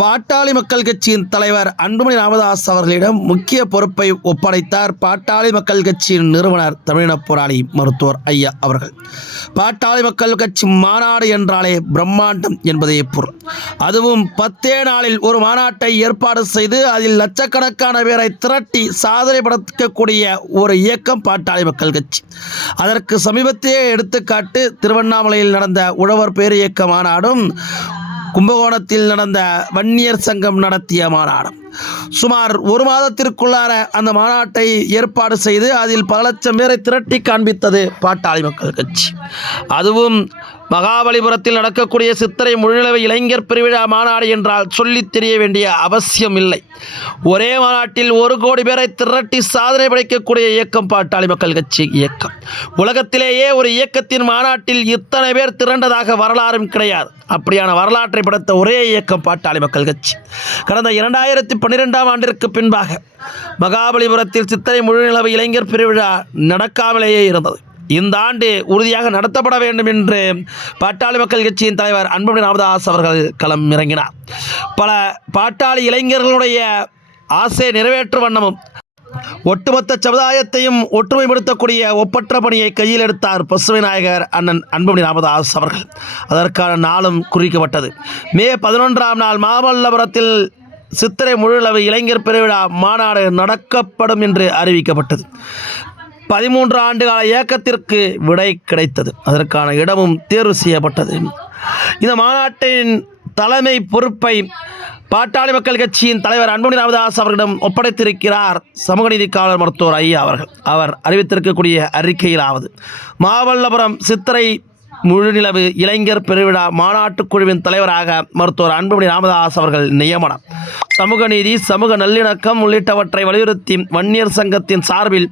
பாட்டாளி மக்கள் கட்சியின் தலைவர் அன்புமணி ராமதாஸ் அவர்களிடம் முக்கிய பொறுப்பை ஒப்படைத்தார் பாட்டாளி மக்கள் கட்சியின் நிறுவனர் தமிழினப் போராளி மருத்துவர் ஐயா அவர்கள். பாட்டாளி மக்கள் கட்சி மாநாடு என்றாலே பிரம்மாண்டம் என்பதே பொருள். அதுவும் 10 நாளில் ஒரு மாநாட்டை ஏற்பாடு செய்து அதில் லட்சக்கணக்கான பேரை திரட்டி சாதனை படைக்கக்கூடிய ஒரு இயக்கம் பாட்டாளி மக்கள் கட்சி. அதற்கு சமீபத்திய எடுத்துக்காட்டு திருவண்ணாமலையில் நடந்த உழவர் பேரியக்க மாநாடும் கும்பகோணத்தில் நடந்த வன்னியர் சங்கம் நடத்திய மாநாடு. சுமார் ஒரு மாதத்திற்குள்ளார அந்த மாநாட்டை ஏற்பாடு செய்து அதில் பல லட்சம் பேரை திரட்டி காண்பித்தது பாட்டாளி மக்கள் கட்சி. அதுவும் மகாபலிபுரத்தில் நடக்கக்கூடிய சித்திரை முழுநிலவு இளைஞர் பெருவிழா மாநாடு என்றால் சொல்லித் தெரிய வேண்டிய அவசியம் இல்லை. ஒரே மாநாட்டில் 1 கோடி பேரை திரட்டி சாதனை படைக்கக்கூடிய இயக்கம் பாட்டாளி மக்கள் கட்சி இயக்கம். உலகத்திலேயே ஒரு இயக்கத்தின் மாநாட்டில் இத்தனை பேர் திரண்டதாக வரலாறும் கிடையாது. அப்படியான வரலாற்றை படைத்த ஒரே இயக்கம் பாட்டாளி மக்கள் கட்சி. கடந்த 2012ஆம் ஆண்டிற்கு பின்பாக மகாபலிபுரத்தில் சித்திரை முழுநிலவு இளைஞர் பெருவிழா நடக்காமலேயே இருந்தது. இந்த ஆண்டு உறுதியாக நடத்தப்பட வேண்டும் என்று பாட்டாளி மக்கள் கட்சியின் தலைவர் அன்புமணி ராமதாஸ் அவர்கள் களம் இறங்கினார். பல பாட்டாளி இளைஞர்களுடைய ஆசை நிறைவேற்று வண்ணமும் ஒட்டுமொத்த சமுதாயத்தையும் ஒற்றுமைப்படுத்தக்கூடிய ஒப்பற்ற பணியை கையில் எடுத்தார் பசுமை நாயகர் அண்ணன் அன்புமணி ராமதாஸ் அவர்கள். அதற்கான நாளும் குறிக்கப்பட்டது. மே 11ஆம் நாள் மாமல்லபுரத்தில் சித்திரை முழுநிலவு இளைஞர் பெருவிழா மாநாடு நடக்கப்படும் என்று அறிவிக்கப்பட்டது. 13 ஆண்டுகால இயக்கத்திற்கு விடை கிடைத்தது. அதற்கான இடமும் தேர்வு செய்யப்பட்டது. இந்த மாநாட்டின் தலைமை பொறுப்பை பாட்டாளி மக்கள் கட்சியின் தலைவர் அன்புமணி ராமதாஸ் அவர்களிடம் ஒப்படைத்திருக்கிறார் சமூக நீதிக்காவலர் மருத்துவர் ஐயா அவர்கள். அவர் அறிவித்திருக்கக்கூடிய அறிக்கையிலாவது, மாமல்லபுரம் சித்திரை முழுநிலவு இளைஞர் பெருவிழா மாநாட்டுக் குழுவின் தலைவராக மருத்துவர் அன்புமணி ராமதாஸ் அவர்கள் நியமனம். சமூக நீதி, சமூக நல்லிணக்கம் உள்ளிட்டவற்றை வலியுறுத்தி வன்னியர் சங்கத்தின் சார்பில்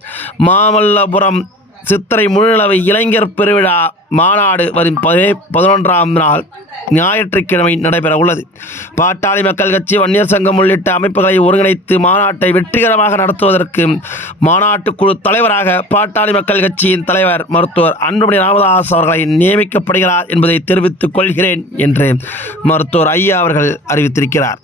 மாமல்லபுரம் சித்திரை முழுநிலவு இளைஞர் பெருவிழா மாநாடு வரும் 11ஆம் நாள் ஞாயிற்றுக்கிழமை நடைபெற உள்ளது. பாட்டாளி மக்கள் கட்சி, வன்னியர் சங்கம் உள்ளிட்ட அமைப்புகளை ஒருங்கிணைத்து மாநாட்டை வெற்றிகரமாக நடத்துவதற்கு மாநாட்டுக்குழு தலைவராக பாட்டாளி மக்கள் கட்சியின் தலைவர் மருத்துவர் அன்புமணி ராமதாஸ் அவர்களை நியமிக்கப்படுகிறார் என்பதை தெரிவித்துக் கொள்கிறேன் என்று மருத்துவர் ஐயா அவர்கள் அறிவித்திருக்கிறார்.